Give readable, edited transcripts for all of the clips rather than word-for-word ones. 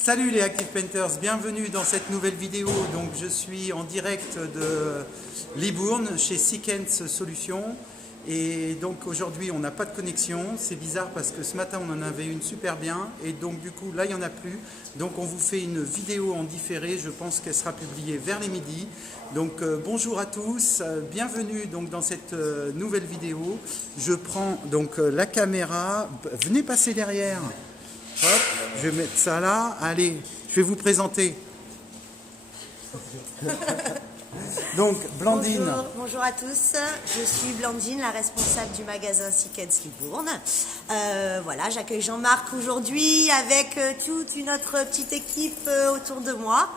Salut les Active Painters, bienvenue dans cette nouvelle vidéo. Donc je suis en direct de Libourne chez Seekens Solutions. Et donc aujourd'hui on n'a pas de connexion, c'est bizarre parce que ce matin on en avait une super bien et donc du coup là il n'y en a plus. Donc on vous fait une vidéo en différé, je pense qu'elle sera publiée vers les midis. Donc bonjour à tous, bienvenue donc dans cette nouvelle vidéo. Je prends donc la caméra, venez passer derrière. Hop, je vais mettre ça là. Allez, je vais vous présenter. Donc, Blandine. Bonjour à tous, je suis Blandine, la responsable du magasin Seekens Libourne. Voilà, j'accueille Jean-Marc aujourd'hui avec toute une autre petite équipe autour de moi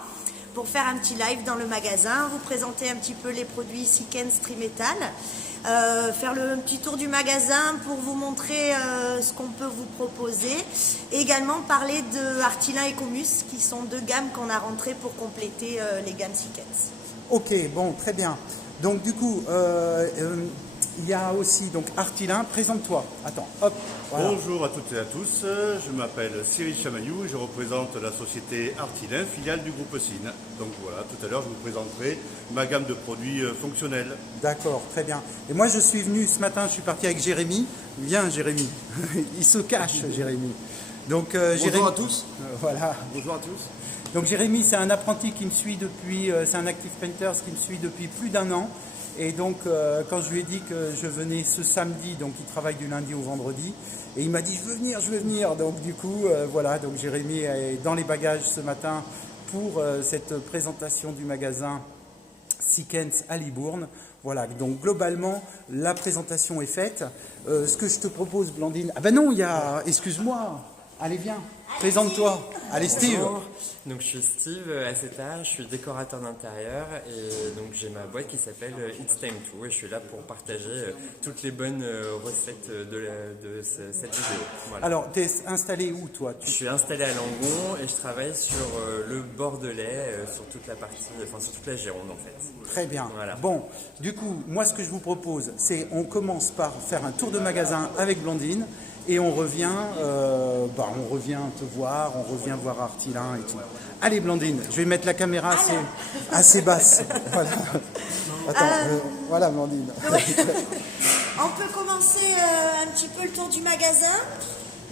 pour faire un petit live dans le magasin, vous présenter un petit peu les produits Seekens Trimetal. Faire le petit tour du magasin pour vous montrer ce qu'on peut vous proposer. Et également parler de Artilin et Comus, qui sont deux gammes qu'on a rentrées pour compléter les gammes Seekens. Ok, bon, très bien. Donc du coup, il y a aussi donc Artilin, présente-toi. Attends, hop. Voilà. Bonjour à toutes et à tous, je m'appelle Cyril Chamaillou et je représente la société Artilin, filiale du groupe SIN. Donc voilà, tout à l'heure je vous présenterai ma gamme de produits fonctionnels. D'accord, très bien. Et moi je suis venu ce matin, je suis parti avec Jérémy. Viens Jérémy, il se cache Jérémy. Donc, Bonjour Jérémy, à tous. Voilà. Bonjour à tous. Donc Jérémy, c'est un apprenti qui me suit depuis, c'est un Active Painters qui me suit depuis plus d'1 an. Et donc quand je lui ai dit que je venais ce samedi, donc il travaille du lundi au vendredi, et il m'a dit je veux venir. Donc du coup, voilà, donc Jérémy est dans les bagages ce matin pour cette présentation du magasin Seekens à Libourne. Voilà, donc globalement, la présentation est faite. Ce que je te propose, Blandine... Ah ben non, il y a... Excuse-moi. Allez, viens. Présente-toi. Allez, Steve. Bonjour. Donc je suis Steve Aceta, je suis décorateur d'intérieur et donc j'ai ma boîte qui s'appelle It's Time To et je suis là pour partager toutes les bonnes recettes de cette vidéo. Voilà. Alors, tu es installé où, toi? Je suis installé à Langon et je travaille sur le Bordelais, sur toute la partie, enfin sur toute la Gironde en fait. Très bien. Voilà. Bon, du coup, moi ce que je vous propose, c'est on commence par faire un tour de magasin avec Blandine et on revient te voir, on revient voir Artilin et tout. Allez Blandine, je vais mettre la caméra assez basse. Voilà. Attends, voilà Blandine. On peut commencer un petit peu le tour du magasin.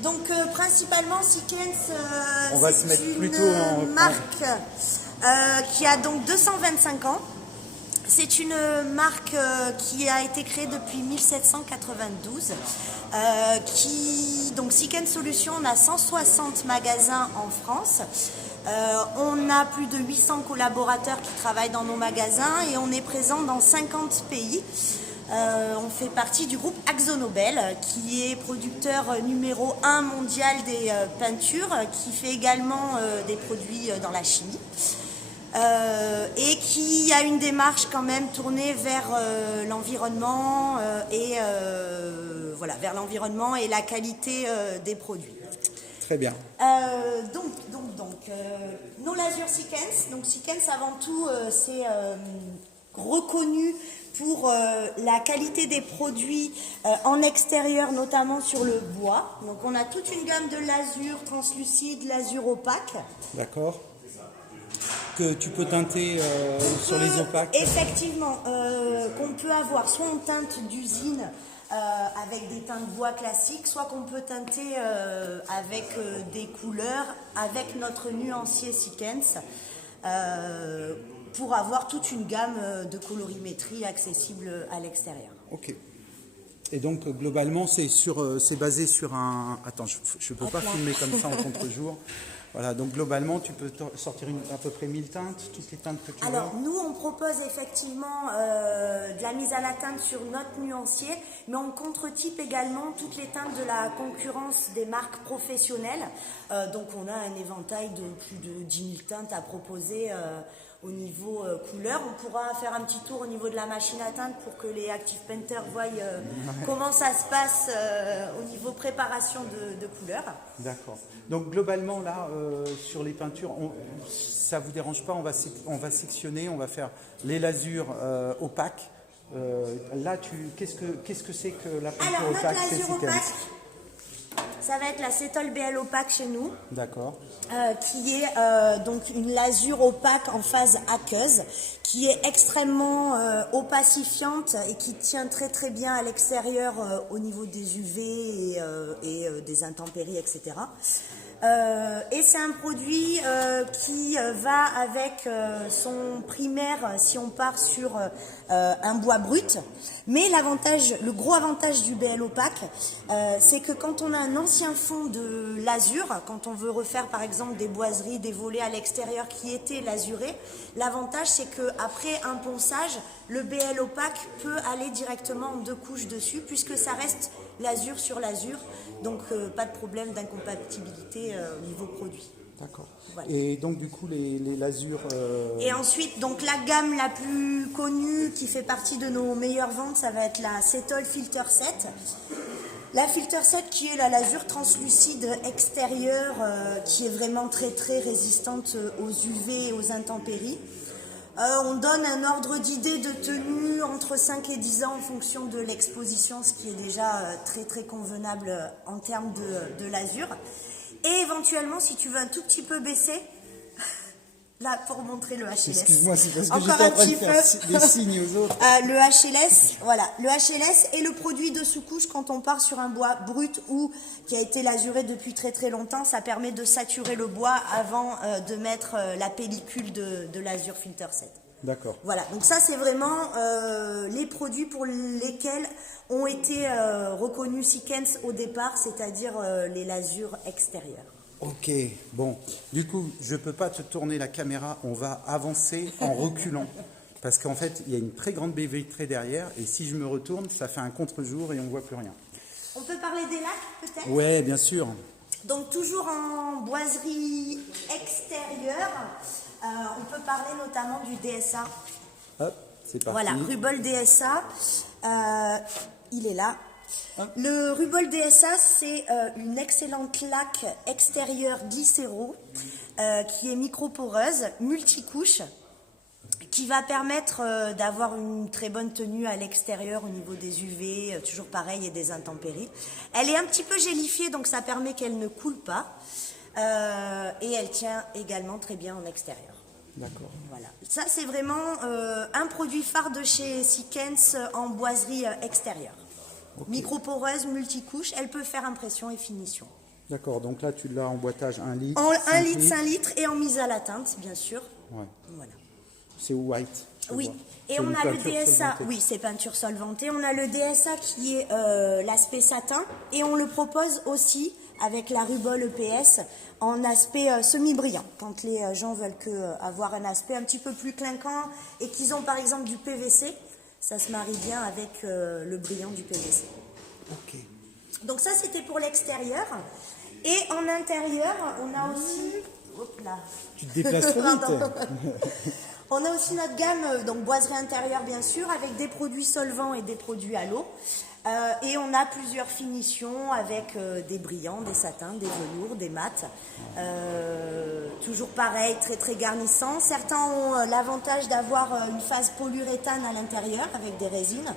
Donc principalement Seekens, On va se mettre c'est plutôt une marque qui a donc 225 ans. C'est une marque qui a été créée depuis 1792. Donc Seekens Solutions, on a 160 magasins en France. On a plus de 800 collaborateurs qui travaillent dans nos magasins et on est présent dans 50 pays. On fait partie du groupe AkzoNobel qui est producteur numéro 1 mondial des peintures, qui fait également des produits dans la chimie. Et qui a une démarche quand même tournée vers l'environnement vers l'environnement et la qualité des produits. Très bien. Nos lasures Seekens. Donc Seekens avant tout c'est reconnu pour la qualité des produits en extérieur, notamment sur le bois. Donc on a toute une gamme de lasures translucides, lasures opaques. D'accord. Que tu peux teinter sur les opaques. Effectivement, qu'on peut avoir soit en teinte d'usine avec des teintes bois classiques, soit qu'on peut teinter avec des couleurs, avec notre nuancier Seekens, pour avoir toute une gamme de colorimétrie accessible à l'extérieur. Ok. Et donc globalement c'est basé sur un... Attends, je peux pas filmer comme ça en contre-jour. Voilà, donc globalement, tu peux sortir à peu près 1000 teintes, toutes les teintes que tu veux. Alors, nous, on propose effectivement de la mise à la teinte sur notre nuancier, mais on contre-type également toutes les teintes de la concurrence des marques professionnelles. Donc, on a un éventail de plus de 10 000 teintes à proposer au niveau couleur. On pourra faire un petit tour au niveau de la machine à teinte pour que les Active Painters voient comment ça se passe au niveau préparation de couleurs. D'accord. Donc globalement là, sur les peintures, ça vous dérange pas, on va sectionner, on va faire les lasures opaques. Là, qu'est-ce que c'est que la peinture Alors, opaque? notre lasure opaque, ça va être la Cétol BL opaque chez nous. D'accord. Qui est donc une lasure opaque en phase aqueuse, qui est extrêmement opacifiante et qui tient très très bien à l'extérieur au niveau des UV et des intempéries, etc. Et c'est un produit qui va avec son primaire si on part sur un bois brut. Mais le gros avantage du BL opaque, c'est que quand on a un ancien fond de lasure, quand on veut refaire par exemple des boiseries, des volets à l'extérieur qui étaient lasurés, l'avantage c'est qu'après un ponçage, le BL opaque peut aller directement en 2 couches dessus puisque ça reste lasure sur lasure, donc pas de problème d'incompatibilité au niveau produit. D'accord. Voilà. Et donc du coup les lasures... Et ensuite, donc la gamme la plus connue qui fait partie de nos meilleures ventes, ça va être la Cétol Filter 7. La Filter 7 qui est la lasure translucide extérieure qui est vraiment très très résistante aux UV et aux intempéries. On donne un ordre d'idée de tenue entre 5 et 10 ans en fonction de l'exposition, ce qui est déjà très très convenable en termes de lasure. Et éventuellement, si tu veux un tout petit peu baisser, là pour montrer le HLS. Excuse-moi, c'est parce que Encore j'étais en un train de petit faire peu. des signes aux autres. Le HLS, voilà, le HLS est le produit de sous-couche quand on part sur un bois brut ou qui a été lasuré depuis très très longtemps. Ça permet de saturer le bois avant de mettre la pellicule de lasure Filter 7. D'accord. Voilà, donc ça c'est vraiment les produits pour lesquels ont été reconnus Sikens au départ, c'est-à-dire les lasures extérieures. Ok, bon. Du coup, je ne peux pas te tourner la caméra, on va avancer en reculant. Parce qu'en fait, il y a une très grande baie vitrée derrière, et si je me retourne, ça fait un contre-jour et on ne voit plus rien. On peut parler des lacs peut-être ? Ouais, bien sûr. Donc toujours en boiserie extérieure, on peut parler notamment du DSA. Hop, c'est parti. Voilà, Rubol DSA, il est là. Le Rubol DSA, c'est une excellente laque extérieure glycéro qui est microporeuse, multicouche, qui va permettre d'avoir une très bonne tenue à l'extérieur au niveau des UV, toujours pareil, et des intempéries. Elle est un petit peu gélifiée, donc ça permet qu'elle ne coule pas. Et elle tient également très bien en extérieur. D'accord. Voilà. Ça, c'est vraiment un produit phare de chez Sikens en boiserie extérieure. Okay. Microporeuse, multicouche, elle peut faire impression et finition. D'accord, donc là tu l'as en boitage 1 litre. En 1 litre, 5 litres et en mise à la teinte, bien sûr. Ouais. Voilà. C'est white. Oui, et on a le DSA, oui, c'est peinture solvantée. On a le DSA qui est l'aspect satin et on le propose aussi avec la Rubol EPS en aspect semi-brillant. Quand les gens veulent avoir un aspect un petit peu plus clinquant et qu'ils ont par exemple du PVC, ça se marie bien avec le brillant du PVC. Ok. Donc ça, c'était pour l'extérieur. Et en intérieur, on a aussi... Hop là. Tu te déplaces trop vite. On a aussi notre gamme, donc boiserie intérieure bien sûr, avec des produits solvants et des produits à l'eau. Et on a plusieurs finitions avec des brillants, des satins, des velours, des mats. Toujours pareil, très très garnissant. Certains ont l'avantage d'avoir une phase polyuréthane à l'intérieur avec des résines.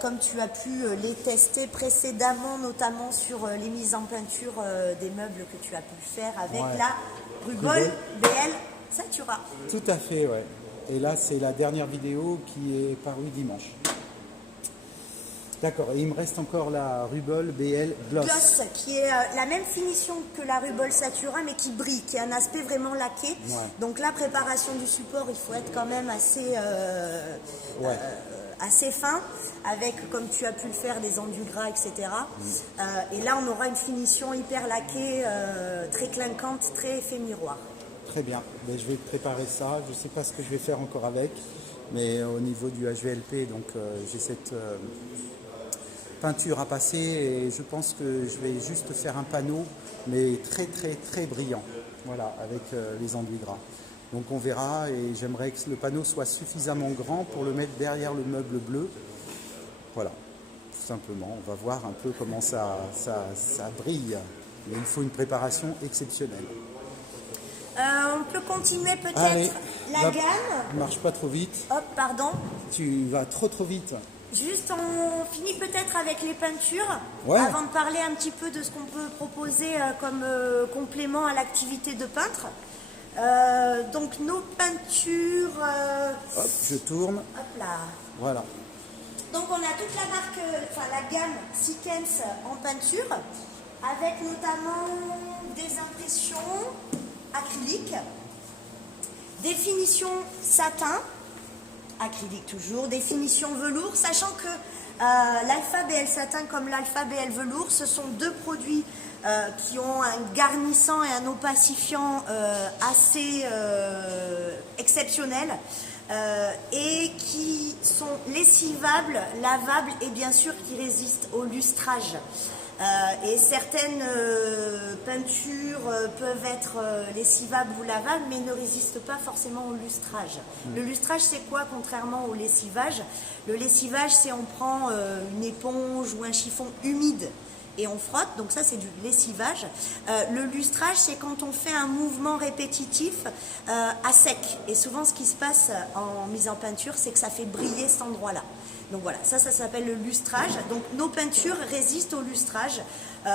Comme tu as pu les tester précédemment, notamment sur les mises en peinture des meubles que tu as pu faire avec la Rubol BL Satura. Tout à fait, ouais. Et là, c'est la dernière vidéo qui est parue dimanche. D'accord, et il me reste encore la Rubol BL Gloss. Gloss, qui est la même finition que la Rubol Satura, mais qui brille, qui a un aspect vraiment laqué. Ouais. Donc la préparation du support, il faut être quand même assez, assez fin, avec, comme tu as pu le faire, des endus gras, etc. Et là, on aura une finition hyper laquée, très clinquante, très effet miroir. Très bien, mais je vais préparer ça, je ne sais pas ce que je vais faire encore avec, mais au niveau du HVLP, donc j'ai cette peinture à passer et je pense que je vais juste faire un panneau, mais très très très brillant, voilà, avec les enduits gras. Donc on verra et j'aimerais que le panneau soit suffisamment grand pour le mettre derrière le meuble bleu. Voilà, tout simplement, on va voir un peu comment ça brille, mais il faut une préparation exceptionnelle. On peut continuer peut-être la gamme. Ne marche pas trop vite. Hop, pardon. Tu vas trop vite. Juste, on finit peut-être avec les peintures, Ouais. avant de parler un petit peu de ce qu'on peut proposer comme complément à l'activité de peintre. Donc nos peintures, Hop, je tourne. hop là. Voilà. Donc on a toute la marque, enfin la gamme Seekens en peinture, avec notamment des impressions acryliques, des finitions satin, acrylique toujours, des finitions velours, sachant que l'Alpha BL Satin comme l'Alpha BL Velours, ce sont deux produits qui ont un garnissant et un opacifiant assez exceptionnel et qui sont lessivables, lavables et bien sûr qui résistent au lustrage. Et certaines peintures peuvent être lessivables ou lavables, mais ne résistent pas forcément au lustrage. Le lustrage, c'est quoi contrairement au lessivage? Le lessivage, c'est on prend une éponge ou un chiffon humide et on frotte, donc ça c'est du lessivage. Le lustrage, c'est quand on fait un mouvement répétitif à sec. Et souvent, ce qui se passe en mise en peinture, c'est que ça fait briller cet endroit-là. Donc voilà, ça s'appelle le lustrage. Donc nos peintures résistent au lustrage,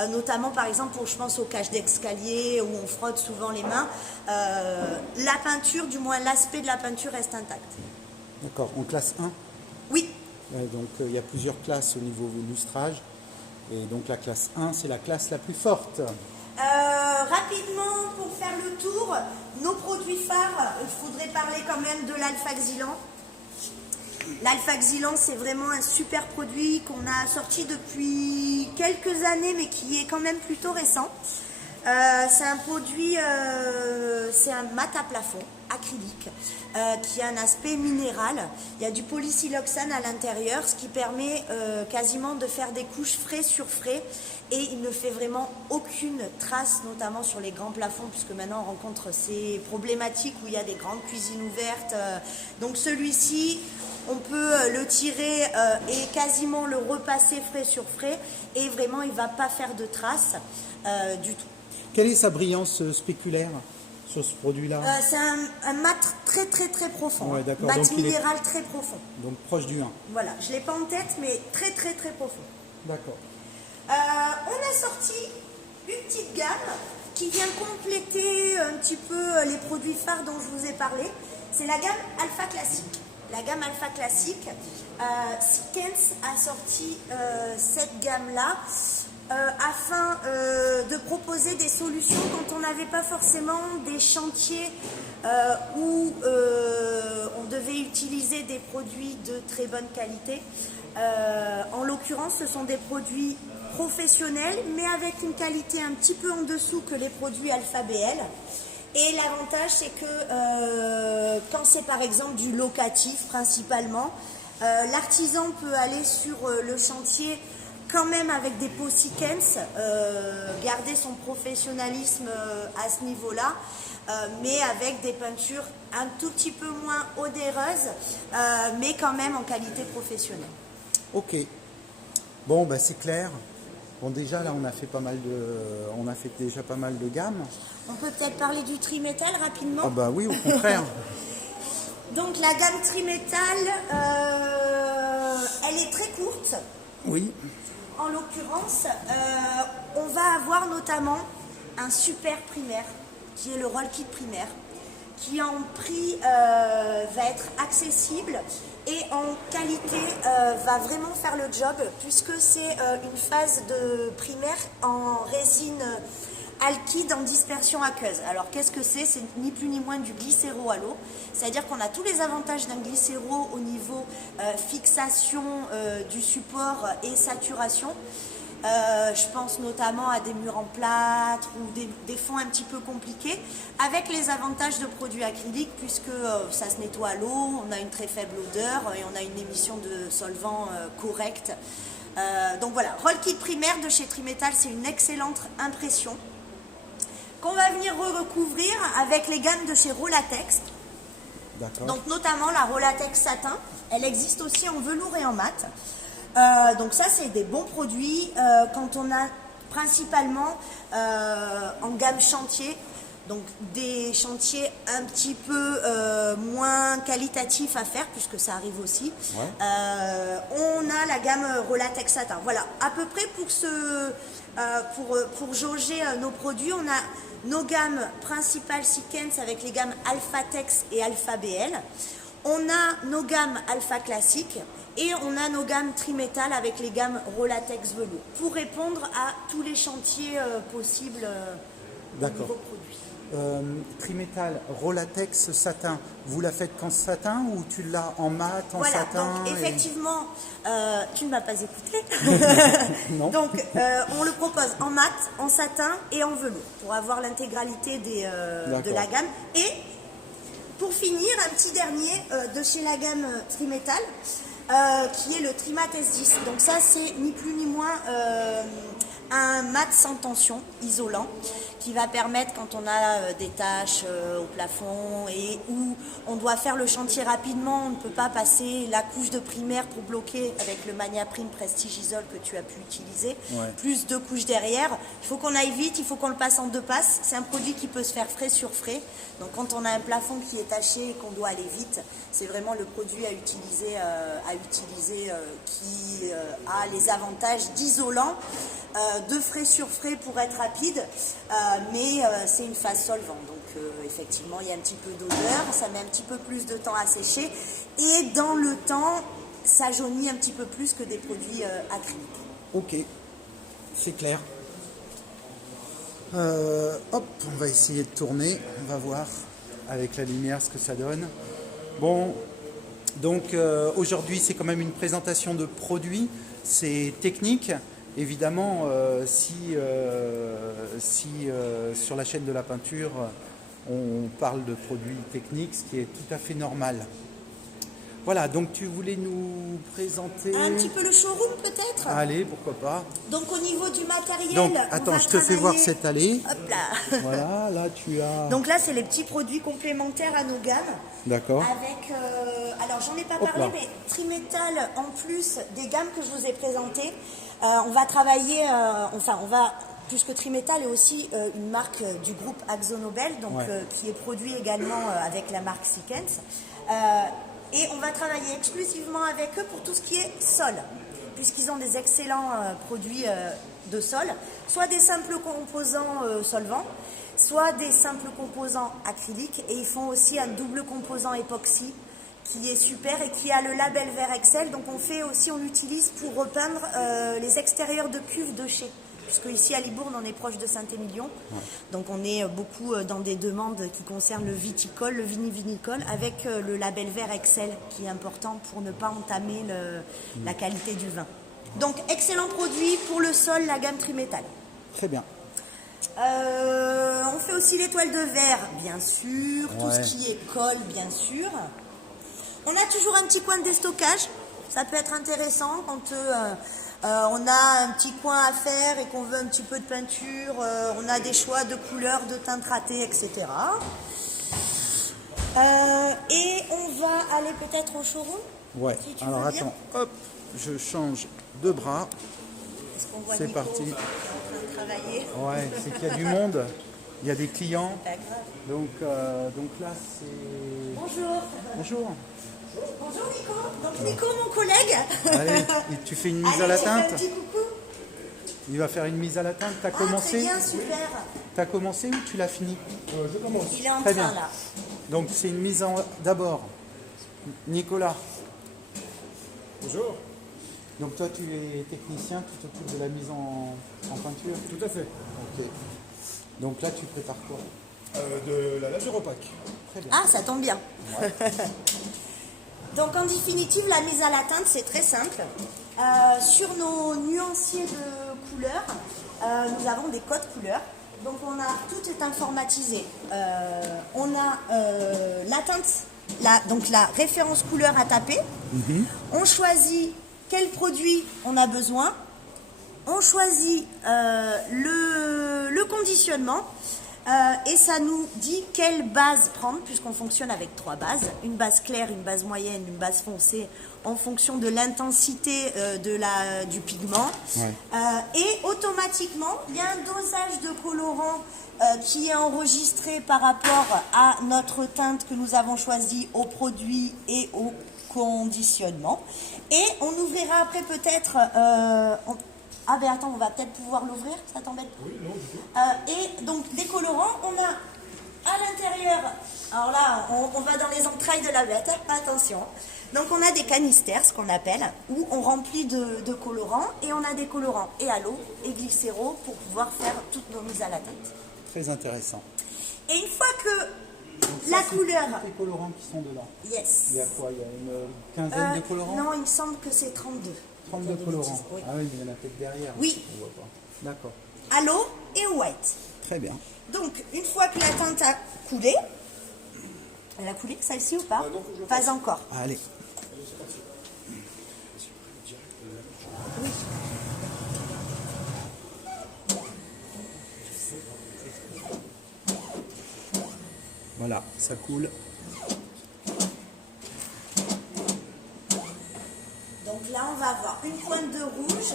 notamment par exemple, je pense aux cages d'escalier où on frotte souvent les mains. La peinture, du moins l'aspect de la peinture reste intact. D'accord. En classe 1. Oui, Ouais, donc il y a plusieurs classes au niveau lustrage. Et donc la classe 1, c'est la classe la plus forte. rapidement pour faire le tour, nos produits phares, il faudrait parler quand même de l'Alpha-Xylan. L'Alpha-Xylan, c'est vraiment un super produit qu'on a sorti depuis quelques années, mais qui est quand même plutôt récent. C'est un produit, c'est un mat à plafond acrylique qui a un aspect minéral. Il y a du polysiloxane à l'intérieur, ce qui permet quasiment de faire des couches frais sur frais, et il ne fait vraiment aucune trace, notamment sur les grands plafonds, puisque maintenant on rencontre ces problématiques où il y a des grandes cuisines ouvertes. Donc celui-ci, on peut le tirer et quasiment le repasser frais sur frais, et vraiment il ne va pas faire de traces du tout. Quelle est sa brillance spéculaire sur ce produit-là? C'est un mat très très très profond, Ouais, d'accord. mat Donc, il est- minéral très profond. Donc proche du 1. Voilà, je ne l'ai pas en tête, mais très très très profond. D'accord. On a sorti une petite gamme qui vient compléter un petit peu les produits phares dont je vous ai parlé. C'est la gamme Alpha Classique. La gamme Alpha Classique, Seekens a sorti cette gamme-là afin de proposer des solutions quand on n'avait pas forcément des chantiers où on devait utiliser des produits de très bonne qualité. En l'occurrence, ce sont des produits professionnels, mais avec une qualité un petit peu en dessous que les produits Alpha BL. Et l'avantage, c'est que quand c'est par exemple du locatif principalement, l'artisan peut aller sur le chantier quand même avec des pots Seekens, garder son professionnalisme à ce niveau-là, mais avec des peintures un tout petit peu moins odoreuses, mais quand même en qualité professionnelle. Ok. Bon, bah, c'est clair. Bon, déjà là, on a fait déjà pas mal de gammes. On peut peut-être parler du trimétal rapidement. Ah bah oui, au contraire. Donc la gamme trimétal, elle est très courte. Oui. En l'occurrence, on va avoir notamment un super primaire, qui est le roll kit primaire, qui en prix va être accessible et en qualité va vraiment faire le job, puisque c'est une phase de primaire en résine alkyd en dispersion aqueuse. Alors qu'est-ce que c'est? C'est ni plus ni moins du glycéro à l'eau, c'est-à-dire qu'on a tous les avantages d'un glycéro au niveau fixation du support et saturation. Je pense notamment à des murs en plâtre ou des fonds un petit peu compliqués, avec les avantages de produits acryliques, puisque ça se nettoie à l'eau, on a une très faible odeur et on a une émission de solvant correcte. Donc voilà, roll kit primaire de chez Trimétal, c'est une excellente impression qu'on va venir recouvrir avec les gammes de chez Rolatex. D'accord. Donc notamment la Rolatex satin, elle existe aussi en velours et en mat. Donc ça, c'est des bons produits quand on a principalement en gamme chantier Donc des chantiers un petit peu moins qualitatifs à faire, puisque ça arrive aussi. Ouais. On a la gamme Rollatex Satin. Voilà, à peu près pour jauger nos produits, on a nos gammes principales Sikens avec les gammes Alphatex et Alpha BL. On a nos gammes Alpha classiques et on a nos gammes Trimétal avec les gammes Rollatex Velours pour répondre à tous les chantiers possibles au niveau produit. Trimétal, Rollatex, satin, vous la faites qu'en satin ou tu l'as en mat, en Voilà, satin donc effectivement, tu ne m'as pas écouté. Non. Donc on le propose en mat, en satin et en velours pour avoir l'intégralité de la gamme. Et pour finir, un petit dernier de chez la gamme Trimétal, qui est le Trimat S10. Donc ça, c'est ni plus ni moins un mat sans tension, isolant, qui va permettre, quand on a des tâches au plafond et où on doit faire le chantier rapidement, on ne peut pas passer la couche de primaire pour bloquer avec le Magnaprime Prestige Isol que tu as pu utiliser, plus 2 couches derrière. Il faut qu'on aille vite, il faut qu'on le passe en 2 passes. C'est un produit qui peut se faire frais sur frais. Donc quand on a un plafond qui est taché et qu'on doit aller vite, c'est vraiment le produit à utiliser qui a les avantages d'isolant, de frais sur frais pour être rapide, mais c'est une phase solvant. Donc effectivement, il y a un petit peu d'odeur, ça met un petit peu plus de temps à sécher et dans le temps, ça jaunit un petit peu plus que des produits acryliques. Ok, c'est clair. Hop, on va essayer de tourner, on va voir avec la lumière ce que ça donne. Bon, donc aujourd'hui c'est quand même une présentation de produits, c'est technique. Évidemment, si sur la chaîne de la peinture, on parle de produits techniques, ce qui est tout à fait normal. Voilà, donc tu voulais nous présenter... Un petit peu le showroom peut-être ? Allez, pourquoi pas. Donc au niveau du matériel... Donc, attends, je te fais voir cette allée. Hop là. Voilà, là tu as... Donc là, c'est les petits produits complémentaires à nos gammes. D'accord. Avec, alors j'en ai pas parlé, mais Trimétal, en plus des gammes que je vous ai présentées, on va travailler, puisque Trimétal est aussi une marque du groupe AkzoNobel, donc qui est produit également avec la marque Sikens. Et on va travailler exclusivement avec eux pour tout ce qui est sol, puisqu'ils ont des excellents produits de sol, soit des simples composants solvants, soit des simples composants acryliques, et ils font aussi un double composant époxy qui est super et qui a le label Vert Excel. Donc on l'utilise pour repeindre les extérieurs de cuves de chais, puisque ici à Libourne on est proche de Saint-Émilion, donc on est beaucoup dans des demandes qui concernent le viticole, le vinivinicole, avec le label Vert Excel qui est important pour ne pas entamer la qualité du vin. Donc excellent produit pour le sol, la gamme Trimétal. Très bien. On fait aussi les toiles de verre, bien sûr, tout ce qui est colle, bien sûr. On a toujours un petit coin de déstockage, ça peut être intéressant quand on a un petit coin à faire et qu'on veut un petit peu de peinture, on a des choix de couleurs, de teintes ratées, etc. Et on va aller peut-être au showroom. Ouais, si tu alors veux bien. attends, hop, je change de bras. Parce qu'on voit C'est Nico parti. qui est en train de travailler. Ouais, c'est qu'il y a du monde, il y a des clients. Pas grave. Donc là c'est... Bonjour. Bonjour. Bonjour Nico. Donc Nico, mon collègue. Allez, et tu fais une mise Allez, à la tu fais teinte. un petit coucou. Il va faire une mise à la teinte. T'as Très commencé? bien, super. T'as commencé ou tu l'as fini? Je commence. Il est en Très train bien. là. Donc c'est une mise en... D'abord, Nicolas. Bonjour. Donc toi tu es technicien, tu t'occupes de la mise en peinture? Tout à fait. Ok. Donc là tu prépares quoi? De la lasure opaque. Très bien. Ah, ça tombe bien. Donc en définitive, la mise à la teinte, c'est très simple. Sur nos nuanciers de couleurs, nous avons des codes couleurs. Donc tout est informatisé. On a la teinte, donc la référence couleur à taper. On choisit quel produit on a besoin. On choisit le conditionnement. Et ça nous dit quelle base prendre, puisqu'on fonctionne avec 3 bases, une base claire, une base moyenne, une base foncée, en fonction de l'intensité du pigment. Ouais. Et automatiquement, il y a un dosage de colorant qui est enregistré par rapport à notre teinte que nous avons choisie au produit et au conditionnement. Et on ouvrira après peut-être... Ah ben attends, on va peut-être pouvoir l'ouvrir, ça t'embête pas? Oui, non, du tout. Et donc des colorants, on a à l'intérieur, alors là on va dans les entrailles de la bête, attention. Donc on a des canistères, ce qu'on appelle, où on remplit de colorants, et on a des colorants et à l'eau et glycéro pour pouvoir faire toutes nos mises à la teinte. Très intéressant. Et une fois que Donc la ça, c'est couleur... tous les colorants qui sont dedans. Yes. Il y a quoi? Il y a une quinzaine de colorants? Non, il me semble que c'est 32. 32 colorants. Oui. Ah oui, mais il y en a peut-être derrière. Oui. On voit pas. D'accord. À l'eau et au white. Très bien. Donc, une fois que la teinte a coulé, elle a coulé celle-ci ou pas? Pas encore. Allez. Oui. Voilà, ça coule. Donc là, on va avoir une pointe de rouge,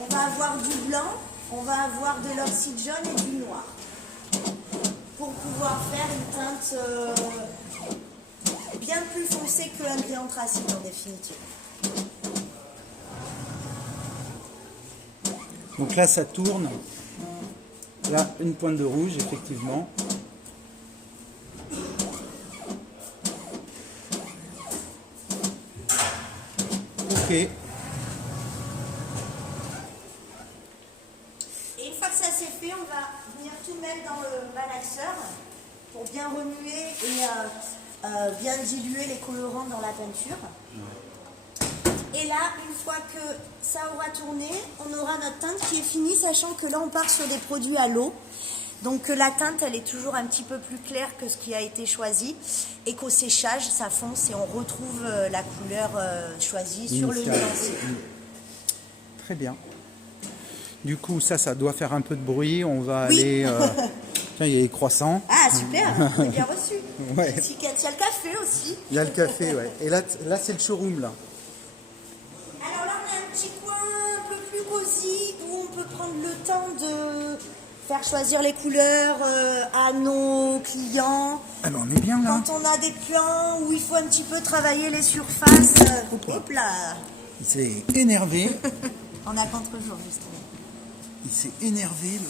on va avoir du blanc, on va avoir de l'oxyde jaune et du noir. Pour pouvoir faire une teinte bien plus foncée qu'un gris anthracite en définitive. Donc là, ça tourne. Là, une pointe de rouge, effectivement. Ok. Et une fois que ça c'est fait, on va venir tout mettre dans le malaxeur pour bien remuer et bien diluer les colorants dans la peinture. Et là, une fois que ça aura tourné, on aura notre teinte qui est finie, sachant que là on part sur des produits à l'eau. Donc la teinte, elle est toujours un petit peu plus claire que ce qui a été choisi. Et qu'au séchage, ça fonce et on retrouve la couleur choisie sur le Initial. nuancier. Très bien. Du coup, ça doit faire un peu de bruit. On va Oui. aller... Tiens, il y a les croissants. Ah super, on est bien reçu. Ouais. Il y a le café aussi. Il y a le café, ouais. Et là c'est le showroom, là. Alors là, on a un petit coin un peu plus cosy où on peut prendre le temps de faire choisir les couleurs à nos clients. Ah ben, on est bien, là. Quand on a des plans où il faut un petit peu travailler les surfaces, hop là, Il s'est énervé. on a contre-jour justement. Il s'est énervé, le...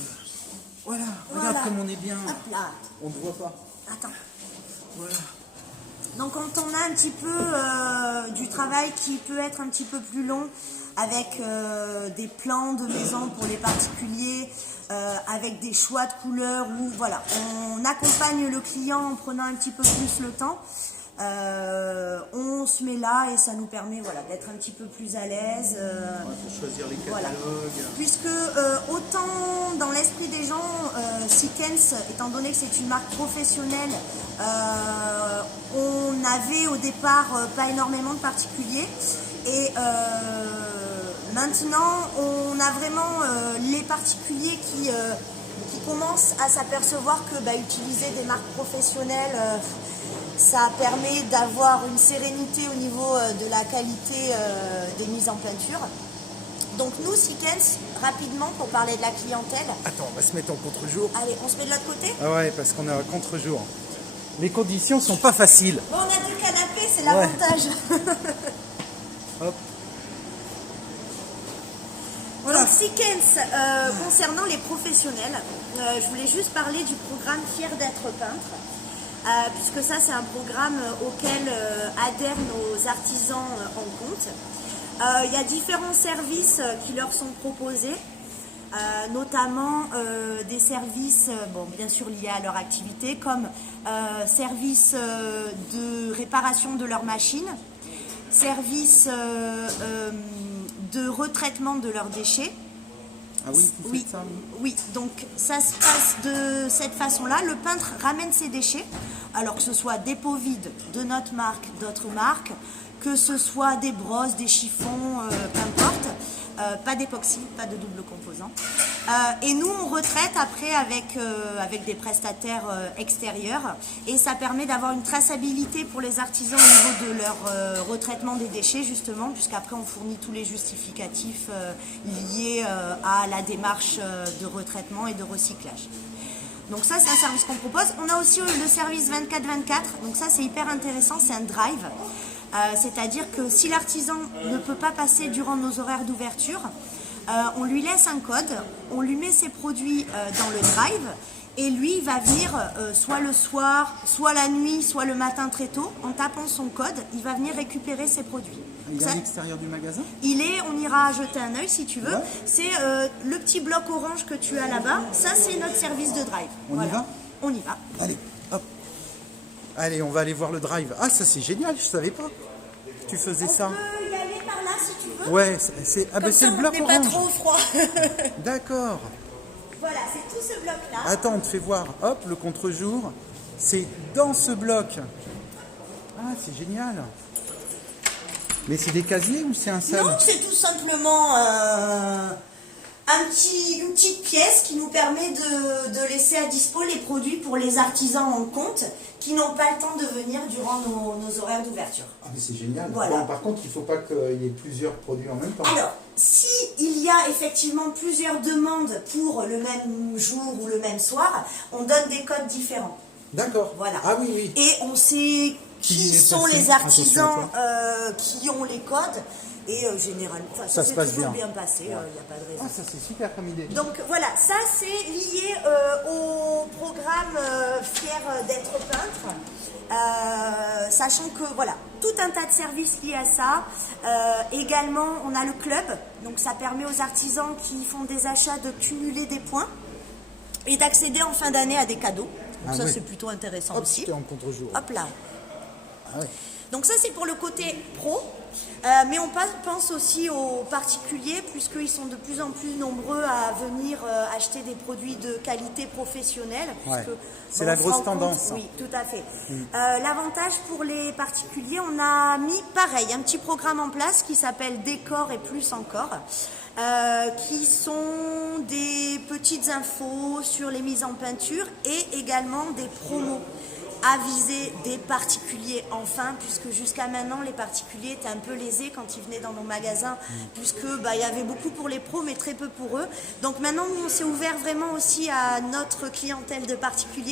Voilà, regarde Voilà. comme on est bien. Hop là, On ne voit pas. attends. Voilà. Donc quand on a un petit peu du travail qui peut être un petit peu plus long, avec des plans de maison pour les particuliers, avec des choix de couleurs, où voilà, on accompagne le client en prenant un petit peu plus le temps. On se met là et ça nous permet voilà, d'être un petit peu plus à l'aise. Faut choisir les Voilà. catalogues. Puisque autant dans l'esprit des gens, Seekens, étant donné que c'est une marque professionnelle, on avait au départ pas énormément de particuliers. Et maintenant, on a vraiment les particuliers qui commencent à s'apercevoir que utiliser des marques professionnelles, ça permet d'avoir une sérénité au niveau de la qualité des mises en peinture. Donc nous, Seekens, rapidement, pour parler de la clientèle, Attends, on va se mettre en contre-jour. allez, on se met de l'autre côté. Ah ouais, parce qu'on est à contre-jour. Les conditions sont pas faciles. Bon, on a 2 canapés, c'est l'avantage. Hop. Donc Seekens, concernant les professionnels, je voulais juste parler du programme Fier d'être peintre, puisque ça c'est un programme auquel adhèrent nos artisans en compte. Il y a différents services qui leur sont proposés, notamment des services bien sûr liés à leur activité, comme services de réparation de leurs machines, services de retraitement de leurs déchets. Ah oui, vous Oui, faites ça, oui, donc ça se passe de cette façon-là. Le peintre ramène ses déchets, alors que ce soit des pots vides de notre marque, d'autres marques, que ce soit des brosses, des chiffons, qu'importe. pas d'époxy, pas de double composant. Et nous, on retraite après avec des prestataires extérieurs et ça permet d'avoir une traçabilité pour les artisans au niveau de leur retraitement des déchets justement, puisqu'après on fournit tous les justificatifs liés à la démarche de retraitement et de recyclage. Donc ça, c'est un service qu'on propose. On a aussi le service 24/24, donc ça c'est hyper intéressant, c'est un drive. C'est-à-dire que si l'artisan ne peut pas passer durant nos horaires d'ouverture, on lui laisse un code, on lui met ses produits dans le drive et lui il va venir soit le soir, soit la nuit, soit le matin très tôt, en tapant son code, il va venir récupérer ses produits. Il est à l'extérieur du magasin? On ira jeter un œil si tu veux. Ouais. C'est le petit bloc orange que tu as là-bas. Ça, c'est notre service de drive. On y va? On y va. Allez, hop. Allez, on va aller voir le drive. Ah, ça c'est génial, je savais pas que tu faisais ça. On peut y aller par là si tu veux. Ouais, c'est Comme c'est ça, le bloc on n'est pas orange. trop au froid. D'accord. Voilà, c'est tout ce bloc-là. Attends, on te fait voir. Hop, le contre-jour. C'est dans ce bloc. Ah, c'est génial. Mais c'est des casiers ou c'est un seul? Non, c'est tout simplement une petite pièce qui nous permet de laisser à dispo les produits pour les artisans en compte qui n'ont pas le temps de venir durant nos horaires d'ouverture. Ah, mais c'est génial. Voilà. Bon, par contre, il ne faut pas qu'il y ait plusieurs produits en même temps. Alors, si il y a effectivement plusieurs demandes pour le même jour ou le même soir, on donne des codes différents. D'accord. Voilà. Ah oui, oui. Et on sait qui sont les artisans qui ont les codes. Et généralement, ça s'est toujours bien passé, il n'y a pas de raison. Ah, ça c'est super comme idée. Donc voilà, ça c'est lié au programme Fier d'être peintre. Sachant que voilà, tout un tas de services liés à ça. Également, on a le club, donc ça permet aux artisans qui font des achats de cumuler des points et d'accéder en fin d'année à des cadeaux. Donc Ah ça ouais. c'est plutôt intéressant Hop, aussi. c'était en contre-jour. Hop là. Ah ouais. Donc ça c'est pour le côté pro, mais on pense aussi aux particuliers puisqu'ils sont de plus en plus nombreux à venir acheter des produits de qualité professionnelle. Ouais. puisque, C'est bon, la on se grosse rend compte- tendance. Oui, tout à fait. L'avantage pour les particuliers, on a mis pareil, un petit programme en place qui s'appelle Décor et plus encore. Qui sont des petites infos sur les mises en peinture et également des promos à viser des particuliers enfin, puisque jusqu'à maintenant les particuliers étaient un peu lésés quand ils venaient dans nos magasins, puisque il y avait beaucoup pour les pros mais très peu pour eux. Donc maintenant nous on s'est ouvert vraiment aussi à notre clientèle de particuliers.